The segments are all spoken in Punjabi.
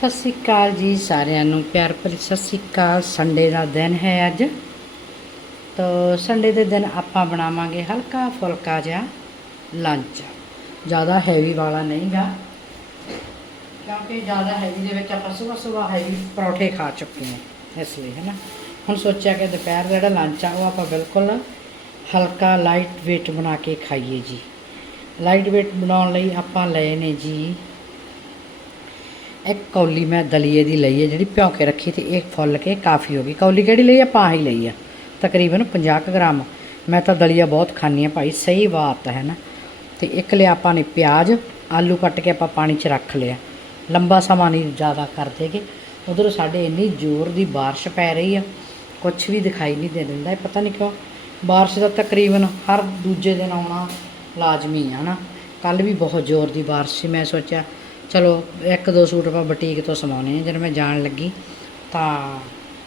ਸਤਿ ਸ਼੍ਰੀ ਅਕਾਲ ਜੀ ਸਾਰਿਆਂ ਨੂੰ। ਪਿਆਰ ਭਰੀ ਸਤਿ ਸ਼੍ਰੀ ਅਕਾਲ। ਸੰਡੇ ਦਾ ਦਿਨ ਹੈ ਅੱਜ। ਤਾਂ ਸੰਡੇ ਦੇ ਦਿਨ ਆਪਾਂ ਬਣਾਵਾਂਗੇ ਹਲਕਾ ਫੁਲਕਾ ਜਿਹਾ ਲੰਚ ਜ਼ਿਆਦਾ ਹੈਵੀ ਵਾਲਾ ਨਹੀਂਗਾ, ਕਿਉਂਕਿ ਜ਼ਿਆਦਾ ਹੈਵੀ ਦੇ ਵਿੱਚ ਆਪਾਂ ਸਵੇਰ ਸਵੇਰ ਹੈਵੀ ਪਰੌਠੇ ਖਾ ਚੁੱਕੇ ਹਾਂ, ਇਸ ਲਈ ਹੈ ਨਾ ਹੁਣ ਸੋਚਿਆ ਕਿ ਦੁਪਹਿਰ ਦਾ ਜਿਹੜਾ ਲੰਚ ਆ, ਉਹ ਆਪਾਂ ਬਿਲਕੁਲ ਹਲਕਾ ਲਾਈਟ weight ਬਣਾ ਕੇ ਖਾਈਏ ਜੀ। ਲਾਈਟ weight ਬਣਾਉਣ ਲਈ ਆਪਾਂ ਲਏ ਨੇ ਜੀ ਇੱਕ ਕੌਲੀ ਮੈਂ ਦਲੀਏ ਦੀ ਲਈ ਹੈ, ਜਿਹੜੀ ਭਿਉਂ ਕੇ ਰੱਖੀ ਤੇ ਇਹ ਫੁੱਲ ਕੇ ਕਾਫੀ ਹੋ ਗਈ। ਕੌਲੀ ਕਿਹੜੀ ਲਈ ਆ? ਪਾ ਹੀ ਲਈ ਆ। ਤਕਰੀਬਨ 50 ਕੁ ਗ੍ਰਾਮ। ਮੈਂ ਤਾਂ ਦਲੀਆ ਬਹੁਤ ਖਾਂਦੀ ਆ ਭਾਈ, ਸਹੀ ਬਾਤ ਹੈ ਨਾ। ਤੇ ਇੱਕ ਲਿਆ ਆਪਾਂ ਨੇ ਪਿਆਜ਼, ਆਲੂ ਕੱਟ ਕੇ ਆਪਾਂ ਪਾਣੀ 'ਚ ਰੱਖ ਲਿਆ। ਲੰਬਾ ਸਮਾਂ ਨਹੀਂ ਜ਼ਿਆਦਾ ਕਰਦੇਗੇ ਉਧਰ ਸਾਡੇ ਇੰਨੀ ਜ਼ੋਰ ਦੀ ਬਾਰਿਸ਼ ਪੈ ਰਹੀ ਆ ਕੁਝ ਵੀ ਦਿਖਾਈ ਨਹੀਂ ਦੇ ਦਿੰਦਾ। ਪਤਾ ਨਹੀਂ ਕਿਉਂ, ਬਾਰਿਸ਼ ਦਾ ਤਕਰੀਬਨ ਹਰ ਦੂਜੇ ਦਿਨ ਆਉਣਾ ਲਾਜ਼ਮੀ ਆ ਨਾ। ਕੱਲ ਵੀ ਬਹੁਤ ਜ਼ੋਰ ਦੀ ਬਾਰਿਸ਼ ਸੀ, ਮੈਂ ਸੋਚਿਆ ਚਲੋ, ਇੱਕ ਦੋ ਸੂਟ ਆਪਾਂ ਬੁਟੀਕ ਤੋਂ ਸਮਾਉਣੇ ਆ, ਜਦੋਂ ਮੈਂ ਜਾਣ ਲੱਗੀ, ਤਾਂ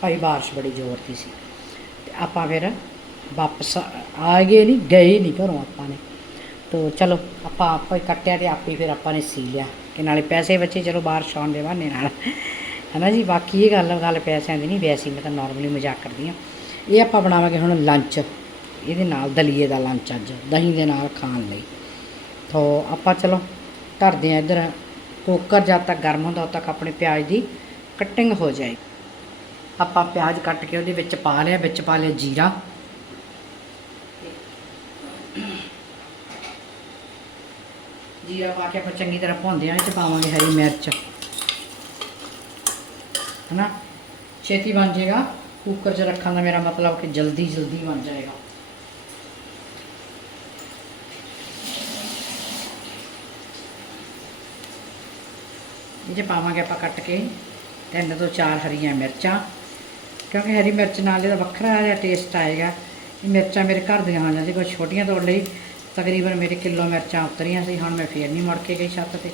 ਭਾਈ ਬਾਰਿਸ਼ ਬੜੀ ਜ਼ੋਰ ਦੀ ਸੀ। ਤੇ ਆਪਾਂ ਫਿਰ ਵਾਪਸ ਆ ਗਏ ਨਹੀਂ ਗਏ ਨਹੀਂ ਘਰੋਂ ਆਪਾਂ ਨੇ। ਤੋ ਚਲੋ, ਆਪਾਂ ਆਪੇ ਕੱਟਿਆ ਤੇ ਆਪੇ ਫਿਰ ਆਪਾਂ ਨੇ ਸੀ ਲਿਆ। ਕਿ ਨਾਲੇ ਪੈਸੇ ਬਚੇ, ਚਲੋ ਬਾਰਿਸ਼ ਆਉਣ ਦੇ ਬਹਾਨੇ ਨਾਲ। ਹਨਾ ਜੀ, ਬਾਕੀ ਇਹ ਗੱਲ ਗੱਲ ਪੈਸਿਆਂ ਦੀ ਨਹੀਂ ਵੈਸੇ ਮੈਂ ਤਾਂ ਨਾਰਮਲੀ ਮਜ਼ਾਕ ਕਰਦੀ ਆ ਇਹ ਆਪਾਂ ਬਣਾਵਾਂਗੇ ਹੁਣ ਲੰਚ ਇਹਦੇ ਨਾਲ ਦਲੀਏ ਦਾ ਲੰਚ ਅੱਜ, ਦਹੀਂ ਦੇ ਨਾਲ ਖਾਣ ਲਈ। ਤੋ ਆਪਾਂ ਚਲੋ ਧਰਦੇ ਆ ਇੱਧਰ ਕੁੱਕਰ ਜਦ ਤੱਕ ਗਰਮ ਹੁੰਦਾ, ਉਦ ਤੱਕ ਆਪਣੇ ਪਿਆਜ਼ ਦੀ ਕਟਿੰਗ ਹੋ ਜਾਏ। ਆਪਾਂ ਪਿਆਜ਼ ਕੱਟ ਕੇ ਉਹਦੇ ਵਿੱਚ ਪਾ ਲਿਆ, ਵਿੱਚ ਪਾ ਲਿਆ ਜੀਰਾ। ਜੀਰਾ ਪਾ ਕੇ ਆਪਾਂ ਚੰਗੀ ਤਰ੍ਹਾਂ ਭੁੰਨਦੇ ਆ ਇਹ 'ਚ ਪਾਵਾਂਗੇ ਹਰੀ ਮਿਰਚ। ਹਨਾ? ਛੇਤੀ ਬਣ ਜਾਏਗਾ। ਕੁੱਕਰ 'ਚ ਰੱਖਣ ਦਾ ਮੇਰਾ ਮਤਲਬ ਕਿ ਜਲਦੀ ਜਲਦੀ ਬਣ ਜਾਏਗਾ। ਇਹ 'ਚ ਪਾਵਾਂਗੇ ਆਪਾਂ ਕੱਟ ਕੇ, ਤਿੰਨ ਤੋਂ ਚਾਰ ਹਰੀਆਂ ਮਿਰਚਾਂ, ਕਿਉਂਕਿ ਹਰੀ ਮਿਰਚ ਨਾਲ ਇਹਦਾ ਵੱਖਰਾ ਜਿਹਾ ਟੇਸਟ ਆਏਗਾ। ਇਹ ਮਿਰਚਾਂ ਮੇਰੇ ਘਰ ਦੀਆਂ ਆਈਆਂ ਸੀ ਕੁਝ ਛੋਟੀਆਂ ਤੋੜ ਲਈ, ਤਕਰੀਬਨ ਮੇਰੇ ਕਿਲੋ ਮਿਰਚਾਂ ਉਤਰੀਆਂ ਸੀ, ਹੁਣ ਮੈਂ ਫੇਰ ਨਹੀਂ ਮੁੜ ਕੇ ਗਈ ਛੱਤ ਤੇ।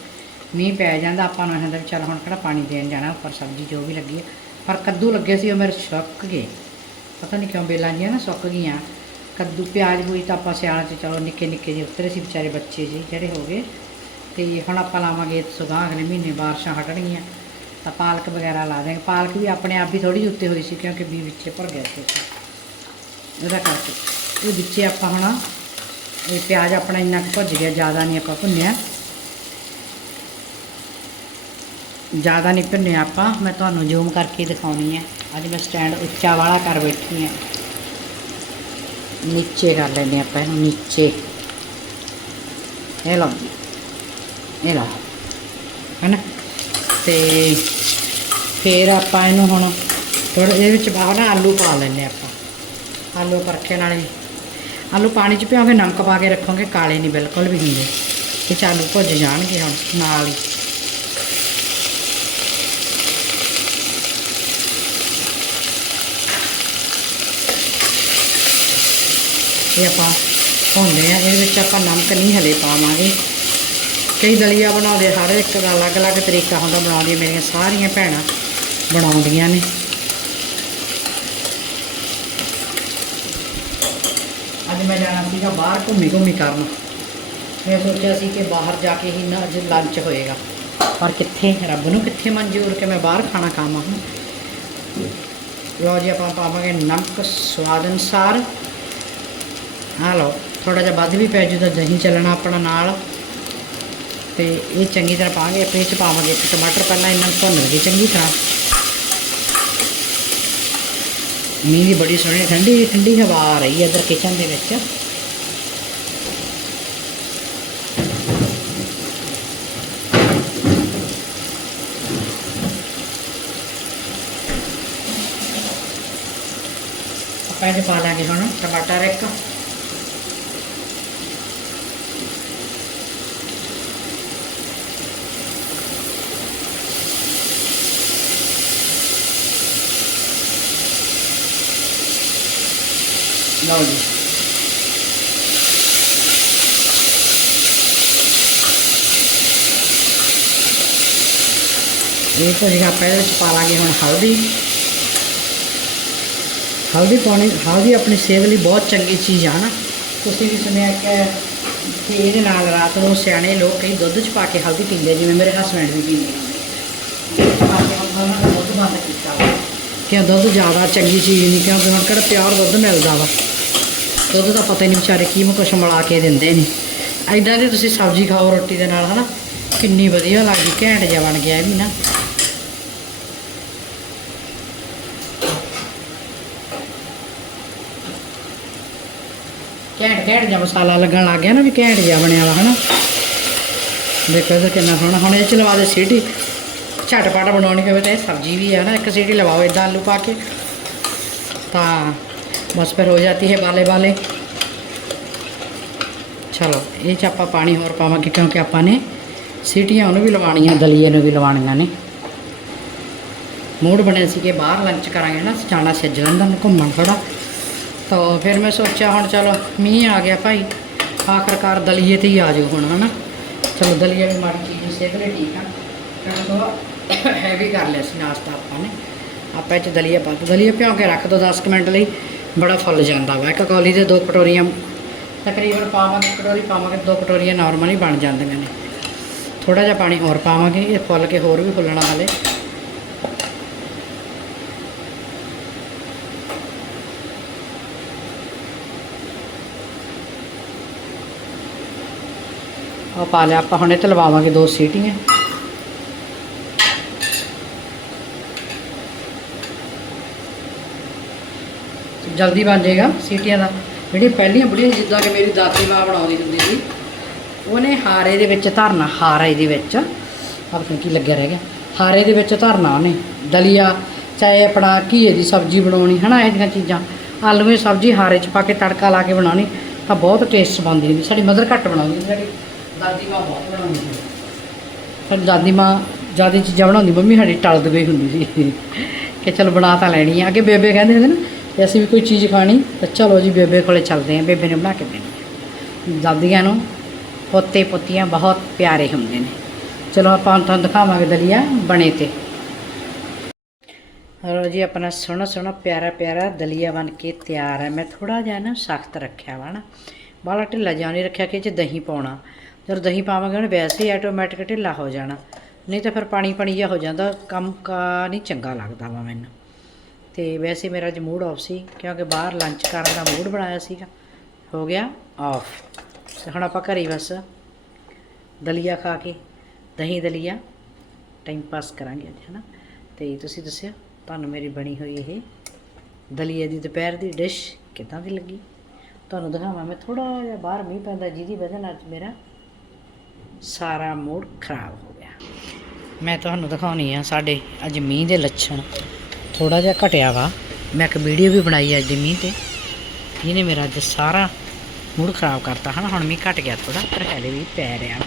ਮੀਂਹ ਪੈ ਜਾਂਦਾ, ਆਪਾਂ ਨੂੰ ਹੁੰਦਾ ਵੀ ਚੱਲ ਹੁਣ ਕਿਹੜਾ ਪਾਣੀ ਦੇਣ ਜਾਣਾ, ਉੱਪਰ ਸਬਜ਼ੀ ਜੋ ਵੀ ਲੱਗੀ ਹੈ ਪਰ ਕੱਦੂ ਲੱਗੇ ਸੀ, ਉਹ ਮੇਰੇ ਸੁੱਕ ਗਏ। ਪਤਾ ਨਹੀਂ ਕਿਉਂ ਬੇਲਾਂ ਜੀਆਂ ਨਾ ਸੁੱਕ ਗਈਆਂ। ਕੱਦੂ ਪਿਆਜ਼ ਹੋਈ ਤਾਂ ਆਪਾਂ ਸਿਆਲ 'ਚ ਚਲੋ ਨਿੱਕੇ ਨਿੱਕੇ ਜਿਹੇ ਉਤਰੇ ਸੀ, ਵਿਚਾਰੇ ਬੱਚੇ ਜੀ ਜਿਹੜੇ ਹੋ ਗਏ। ਤੇ ਹੁਣ ਆਪਾਂ ਲਾਵਾਂਗੇ ਸੁਗਾਹ ਅਗਲੇ ਮਹੀਨੇ ਬਾਰਿਸ਼ਾਂ ਹਟਣਗੀਆਂ। ਤਾਂ ਪਾਲਕ ਵਗੈਰਾ ਲਾ ਦੇਂਗੇ ਪਾਲਕ ਵੀ ਆਪਣੇ ਆਪ ਹੀ ਥੋੜੀ ਉੱਤੇ ਹੋਈ ਸੀ, ਕਿਉਂਕਿ ਵੀ ਵਿੱਚੇ ਭਰ ਗਿਆ ਸੀ। ਇਹਦਾ ਕਰਕੇ। ਇਹ ਵਿੱਚੇ ਆਪਾਂ ਹੁਣ ਇਹ ਪਿਆਜ਼ ਆਪਣਾ ਇੰਨਾ ਕੁ ਭੁੱਜ ਗਿਆ, ਜ਼ਿਆਦਾ ਨਹੀਂ ਆਪਾਂ ਭੁੰਨਿਆ। ਜ਼ਿਆਦਾ ਨਹੀਂ ਭੁੰਨਿਆ ਆਪਾਂ। ਮੈਂ ਤੁਹਾਨੂੰ ਜ਼ੂਮ ਕਰਕੇ ਦਿਖਾਉਣੀ ਹੈ ਅੱਜ ਮੈਂ ਸਟੈਂਡ ਉੱਚਾ ਵਾਲਾ ਕਰ ਬੈਠੀ ਹਾਂ ਨੀਚੇ ਕਰ ਲੈਂਦੇ ਆਪਾਂ ਇਹਨੂੰ, ਨੀਚੇ। ਇਹ ਲਓ ਇਹ ਲਓ ਹੈਨਾ? ਤੇ ਫਿਰ ਆਪਾਂ ਇਹਨੂੰ ਹੁਣ ਥੋੜਾ ਇਹਦੇ ਵਿੱਚ ਬਾਹਰ ਨਾ ਆਲੂ ਪਾ ਲੈਂਦੇ ਆਪਾਂ। ਆਲੂ ਪਰਖੇ ਨਾਲੇ। ਆਲੂ ਪਾਣੀ 'ਚ ਭਿਓ ਕੇ ਨਮਕ ਪਾ ਕੇ ਰੱਖੋਗੇ, ਕਾਲੇ ਨਹੀਂ ਬਿਲਕੁਲ ਵੀ ਹੁੰਦੇ ਇਹ 'ਚ ਆਲੂ ਭੁੱਜ ਜਾਣਗੇ ਹੁਣ ਨਾਲ ਹੀ। ਇਹ ਆਪਾਂ ਭੁੰਨਦੇ ਆ ਇਹਦੇ ਵਿੱਚ ਆਪਾਂ ਨਮਕ ਨਹੀਂ ਹਲੇ ਪਾਵਾਂਗੇ। ਕਈ ਦਲੀਆ ਬਣਾਉਂਦੇ, ਹਰ ਇੱਕ ਦਾ ਅਲੱਗ-ਅਲੱਗ ਤਰੀਕਾ ਹੁੰਦਾ ਬਣਾਉਣ ਦੀ ਮੇਰੀਆਂ ਸਾਰੀਆਂ ਭੈਣਾਂ ਬਣਾਉਂਦੀਆਂ ਨੇ। ਅੱਜ ਮੈਂ ਜਾਣਾ ਸੀਗਾ ਬਾਹਰ ਘੁੰਮੀ ਘੁੰਮੀ ਕਰਨ। ਮੈਂ ਸੋਚਿਆ ਸੀ ਕਿ ਬਾਹਰ ਜਾ ਕੇ ਹੀ ਨਾ ਅੱਜ ਲੰਚ ਹੋਏਗਾ। ਪਰ ਕਿੱਥੇ? ਰੱਬ ਨੂੰ ਕਿੱਥੇ ਮਨਜ਼ੂਰ ਕਿ ਮੈਂ ਬਾਹਰ ਖਾਣਾ ਖਾਵਾਂ? ਹੁਣ ਲਓ ਜੀ, ਆਪਾਂ ਪਾਵਾਂਗੇ ਨਮਕ ਸਵਾਦ ਅਨੁਸਾਰ। ਆ ਲਓ ਥੋੜਾ ਜਿਹਾ ਵੱਧ ਵੀ ਪੈ ਜੂ ਤਾਂ ਦਹੀਂ ਚੱਲਣਾ ਆਪਣਾ ਨਾਲ। ਤੇ ਇਹ ਚੰਗੀ ਤਰ੍ਹਾਂ ਪਾਵਾਂਗੇ, ਫਿਰ ਇਹ 'ਚ ਪਾਵਾਂਗੇ ਟਮਾਟਰ ਪਹਿਲਾਂ ਇਹਨਾਂ ਨੂੰ ਭੁੰਨ ਲਈਏ ਚੰਗੀ ਤਰ੍ਹਾਂ। ਮੀਂਹ ਦੀ ਬੜੀ ਸੋਹਣੀ, ਠੰਡੀ ਠੰਡੀ ਹਵਾ ਆ ਰਹੀ ਹੈ ਇੱਧਰ ਕਿਚਨ ਦੇ ਵਿੱਚ। ਆਪਾਂ ਇਹ ਪਾ ਲਾਂਗੇ ਹੁਣ ਟਮਾਟਰ ਇੱਕ। ਲਓ ਜੀ। ਇਹ ਤਾਂ ਜਿਹੜਾ ਆਪਾਂ ਇਹਦੇ ਵਿੱਚ ਪਾ ਲਾਂਗੇ ਹੁਣ ਹਲਦੀ। ਹਲਦੀ ਪਾਉਣੀ, ਹਲਦੀ ਆਪਣੀ ਸਿਹਤ ਲਈ ਬਹੁਤ ਚੰਗੀ ਚੀਜ਼ ਆ ਨਾ। ਤੁਸੀਂ ਵੀ ਸੁਣਿਆ ਕਿ ਇਹਦੇ ਨਾਲ ਰਾਤ ਨੂੰ ਸਿਆਣੇ ਲੋਕ ਕਈ ਦੁੱਧ 'ਚ ਪਾ ਕੇ ਹਲਦੀ ਪੀਂਦੇ ਜਿਵੇਂ ਮੇਰੇ ਹਸਬੰਡ ਵੀ ਪੀਂਦੇ ਦੁੱਧ ਬੰਦ ਕੀਤਾ ਕਿ ਦੁੱਧ ਜ਼ਿਆਦਾ ਚੰਗੀ ਚੀਜ਼ ਨਹੀਂ, ਕਿਉਂਕਿ ਹੁਣ ਕਿਹੜਾ ਪਿਓਰ ਦੁੱਧ ਮਿਲਦਾ ਵਾ। ਦੁੱਧ ਦਾ ਪਤਾ ਹੀ ਨਹੀਂ ਵਿਚਾਰੇ ਕੀ ਮ ਕੁਛ ਮਿਲਾ ਕੇ ਦਿੰਦੇ ਨੇ। ਐਦਾਂ ਦੀ ਤੁਸੀਂ ਸਬਜ਼ੀ ਖਾਓ ਰੋਟੀ ਦੇ ਨਾਲ, ਹਨਾ? ਕਿੰਨੀ ਵਧੀਆ ਲੱਗਦੀ, ਘੈਂਟ ਜਿਹਾ ਬਣ ਗਿਆ ਇਹ ਵੀ ਨਾ। ਘੈਂਟ ਘੈਂਟ ਜਿਹਾ ਮਸਾਲਾ ਲੱਗਣ ਲੱਗ ਗਿਆ ਨਾ ਵੀ ਘੈਂਟ ਜਿਹਾ ਬਣਿਆ ਵਾ, ਹਨਾ? ਦੇਖੋ ਇਹਦਾ ਕਿੰਨਾ ਸੋਹਣਾ। ਹੁਣ ਇਹ ਚ ਲਵਾ ਦੇ ਸੀਟੀ। ਝਟਪਟ ਬਣਾਉਣੀ ਹੋਵੇ ਤਾਂ ਇਹ ਸਬਜ਼ੀ ਵੀ ਹੈ ਨਾ, ਇੱਕ ਸੀਟੀ ਲਵਾਓ ਇਦਾਂ ਆਲੂ ਪਾ ਕੇ। ਤਾਂ ਬਸ ਫਿਰ ਹੋ ਜਾਂਦੀ ਹੈ ਬਾਲੇ ਬਾਲੇ ਚਲੋ ਇਹ ਚ ਆਪਾਂ ਪਾਣੀ ਹੋਰ ਪਾਵਾਂਗੇ ਕਿਉਂਕਿ ਆਪਾਂ ਨੇ ਸੀਟੀਆਂ ਉਹਨੂੰ ਵੀ ਲਵਾਉਣੀਆਂ ਦਲੀਏ ਨੂੰ ਵੀ ਲਵਾਉਣੀਆਂ ਨੇ ਮੂਡ ਬਣਿਆ ਸੀ ਕਿ ਬਾਹਰ ਲੰਚ ਕਰਾਂਗੇ ਨਾ ਜਾਣਾ ਸੀ ਜਲੰਧਰ ਨੂੰ ਘੁੰਮਣ ਥੋੜਾ ਤਾਂ ਫਿਰ ਮੈਂ ਸੋਚਿਆ ਹੁਣ ਚਲੋ ਮੀਂਹ ਆ ਗਿਆ ਭਾਈ ਆਖਰਕਾਰ ਦਲੀਏ ਤੇ ਹੀ ਆ ਜਾਓ ਹੁਣ ਹਨਾ ਚਲੋ ਦਲੀਆ ਵੀ ਮਾੜੀ ਚੀਜ਼ ਸਿਹਤ ਲਈ ਠੀਕ ਆ ਕਿਉਂਕਿ ਹੈਵੀ ਕਰ ਲਿਆ ਸੀ ਨਾਸ਼ਤਾ ਆਪਾਂ ਨੇ ਆਪਾਂ ਇਹ 'ਚ ਦਲੀਆ ਪਾ ਦਲੀਆ ਭਿਉਂ ਕੇ ਰੱਖ ਦੋ 10 ਕੁ ਮਿੰਟ ਲਈ ਬੜਾ ਫੁੱਲ ਜਾਂਦਾ ਵਾ। ਇੱਕ ਕੌਲੀ ਦੇ ਦੋ ਕਟੋਰੀਆਂ, ਤਕਰੀਬਨ ਪਾਵਾਂਗੇ ਕਟੋਰੀ ਪਾਵਾਂਗੇ, ਦੋ ਕਟੋਰੀਆਂ ਨਾਰਮਲ ਹੀ ਬਣ ਜਾਂਦੀਆਂ ਨੇ। ਥੋੜਾ ਜਿਹਾ ਪਾਣੀ ਹੋਰ ਪਾਵਾਂਗੇ, ਇਹ ਫੁੱਲ ਕੇ ਹੋਰ ਵੀ ਫੁੱਲਣਾ ਹਾਲੇ ਉਹ ਪਾ ਲਿਆ ਆਪਾਂ, ਹੁਣੇ ਤੇ ਲਵਾਵਾਂਗੇ ਦੋ ਸੀਟੀਆਂ। ਜਲਦੀ ਬਣ ਜਾਏਗਾ ਸੀਟੀਆਂ ਦਾ। ਜਿਹੜੀਆਂ ਪਹਿਲੀਆਂ ਬੁੜੀਆਂ ਜਿੱਦਾਂ ਕਿ ਮੇਰੀ ਦਾਦੀ ਮਾਂ ਬਣਾਉਂਦੀ ਹੁੰਦੀ ਸੀ, ਉਹਨੇ ਹਾਰੇ ਦੇ ਵਿੱਚ ਧਰਨਾ, ਹਾਰੇ ਦੇ ਵਿੱਚ। ਆਪਣੀ ਕੀ ਲੱਗਿਆ ਰਹਿ ਗਿਆ। ਹਾਰੇ ਦੇ ਵਿੱਚ ਧਰਨਾ ਉਹਨੇ। ਦਲੀਆ ਚਾਹੇ ਆਪਣਾ ਘੀਏ ਦੀ ਸਬਜ਼ੀ ਬਣਾਉਣੀ, ਹਨਾ, ਇਹ ਜਿਹੀਆਂ ਚੀਜ਼ਾਂ। ਆਲੂ ਦੀ ਸਬਜ਼ੀ ਹਾਰੇ 'ਚ ਪਾ ਕੇ ਤੜਕਾ ਲਾ ਕੇ ਬਣਾਉਣੀ, ਤਾਂ ਬਹੁਤ ਟੇਸਟ ਬਣਦੀ ਹੁੰਦੀ। ਸਾਡੀ ਮਦਰ ਘੱਟ ਬਣਾਉਂਦੀ ਸੀ, ਸਾਡੀ ਦਾਦੀ ਮਾਂ ਬਹੁਤ ਬਣਾਉਂਦੀ ਸੀ। ਸਾਡੀ ਦਾਦੀ ਮਾਂ ਜ਼ਿਆਦਾ ਚੀਜ਼ਾਂ ਬਣਾਉਂਦੀ, ਮੰਮੀ ਸਾਡੀ ਟਲਦ ਗਈ ਹੁੰਦੀ ਸੀ। ਕਿ ਚਲ ਬਣਾ ਤਾਂ ਲੈਣੀ ਆ। ਅੱਗੇ ਬੇਬੇ ਕਹਿੰਦੇ ਹੁੰਦੇ ਨਾ ਕਿ ਅਸੀਂ ਵੀ ਕੋਈ ਚੀਜ਼ ਖਾਣੀ, ਤਾਂ ਚਲੋ ਜੀ ਬੇਬੇ ਕੋਲੇ ਚੱਲਦੇ ਆਂ ਬੇਬੇ ਨੇ ਬਣਾ ਕੇ ਦੇਣੀ ਦਾਦੀਆਂ ਨੂੰ ਪੋਤੇ ਪੋਤੀਆਂ ਬਹੁਤ ਪਿਆਰੇ ਹੁੰਦੇ ਨੇ। ਚਲੋ ਆਪਾਂ ਹੁਣ ਤੁਹਾਨੂੰ ਦਿਖਾਵਾਂਗੇ ਦਲੀਆ ਬਣੇ ਤੇ। ਲਓ ਜੀ ਆਪਣਾ ਸੋਹਣਾ ਸੋਹਣਾ ਪਿਆਰਾ ਪਿਆਰਾ ਦਲੀਆ ਬਣ ਕੇ ਤਿਆਰ ਹੈ। ਮੈਂ ਥੋੜਾ ਜਿਹਾ ਨਾ ਸਖਤ ਰੱਖਿਆ ਵਾ ਨਾ। ਬਾਹਲਾ ਢਿੱਲਾ ਜਿਹਾ ਨਹੀਂ ਰੱਖਿਆ ਕਿ ਜੇ ਦਹੀਂ ਪਾਉਣਾ। ਜਦੋਂ ਦਹੀਂ ਪਾਵਾਂਗੇ ਉਹਨੇ ਵੈਸੇ ਹੀ ਆਟੋਮੈਟਿਕ ਢਿੱਲਾ ਹੋ ਜਾਣਾ। ਨਹੀਂ ਤਾਂ ਫਿਰ ਪਾਣੀ ਪਾਣੀ ਜਿਹਾ ਹੋ ਜਾਂਦਾ, ਕੰਮ ਕਾ ਨਹੀਂ ਚੰਗਾ ਲੱਗਦਾ ਵਾ ਮੈਨੂੰ। ਤੇ ਵੈਸੇ ਮੇਰਾ ਅੱਜ ਮੂਡ ਆਫ ਸੀ, ਕਿਉਂਕਿ ਬਾਹਰ ਲੰਚ ਕਰਨ ਦਾ ਮੂਡ ਬਣਾਇਆ ਸੀਗਾ। ਹੋ ਗਿਆ ਆਫ ਤੇ ਹੁਣ ਆਪਾਂ ਘਰੇ ਹੀ ਬਸ, ਦਲੀਆ ਖਾ ਕੇ, ਦਹੀਂ ਦਲੀਆ ਟਾਈਮ ਪਾਸ ਕਰਾਂਗੇ ਅੱਜ, ਹਨਾ? ਤੇ ਤੁਸੀਂ ਦੱਸਿਓ ਤੁਹਾਨੂੰ ਮੇਰੀ ਬਣੀ ਹੋਈ ਇਹ ਦਲੀਏ ਦੀ ਦੁਪਹਿਰ ਦੀ ਡਿਸ਼ ਕਿੱਦਾਂ ਦੀ ਲੱਗੀ? ਤੁਹਾਨੂੰ ਦਿਖਾਵਾਂ, ਮੈਂ ਥੋੜਾ ਜਿਹਾ ਬਾਹਰ ਮੀਂਹ ਪੈਂਦਾ, ਜਿਹਦੀ ਵਜ੍ਹਾ ਨਾਲ ਮੇਰਾ ਸਾਰਾ ਮੂਡ ਖਰਾਬ ਹੋ ਗਿਆ। ਮੈਂ ਤੁਹਾਨੂੰ ਦਿਖਾਉਣੀ ਆ ਸਾਡੇ ਅੱਜ ਮੀਂਹ ਦੇ ਲੱਛਣ। ਥੋੜਾ ਜਿਹਾ ਘਟਿਆ ਵਾ। ਮੈਂ ਇੱਕ ਵੀਡੀਓ ਵੀ ਬਣਾਈ ਅੱਜ ਮੀਂਹ ਤੇ। ਜਿਹਨੇ ਮੇਰਾ ਅੱਜ ਸਾਰਾ ਮੂਡ ਖਰਾਬ ਕਰਤਾ ਹਨਾ, ਹੁਣ ਮੀਂਹ ਘਟ ਗਿਆ ਥੋੜਾ ਪਰ ਹਲੇ ਵੀ ਪੈ ਰਿਹਾ।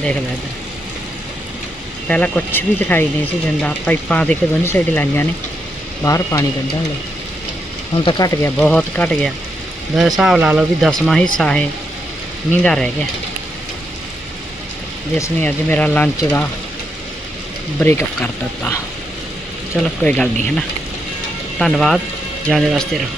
ਦੇਖ ਲੈ ਇੱਧਰ। ਪਹਿਲਾਂ ਕੁਝ ਵੀ ਦਿਖਾਈ ਨਹੀਂ ਸੀ ਦਿੰਦਾ, ਪਾਈਪਾਂ ਦੇ ਕੇ ਦੋਨੀ ਸਾਈਡ ਲਾਈਆਂ ਨੇ, ਬਾਹਰ ਪਾਣੀ ਕੱਢਣ ਲਈ। ਹੁਣ ਤਾਂ ਘਟ ਗਿਆ, ਬਹੁਤ ਘਟ ਗਿਆ। ਦਾ ਹਿਸਾਬ ਲਾ ਲਓ ਵੀ ਦਸਵਾਂ ਹਿੱਸਾ ਹੈ ਮੀਂਹ ਦਾ ਰਹਿ ਗਿਆ। ਜਿਸ ਨੇ ਅੱਜ ਮੇਰਾ ਲੰਚ ਦਾ ਬ੍ਰੇਕਅਪ ਕਰ ਦਿੱਤਾ। ਚਲੋ ਕੋਈ ਗੱਲ ਨਹੀਂ ਹੈ ਨਾ? ਧੰਨਵਾਦ ਜਾਣੇ ਵਾਸਤੇ ਰਹੋ।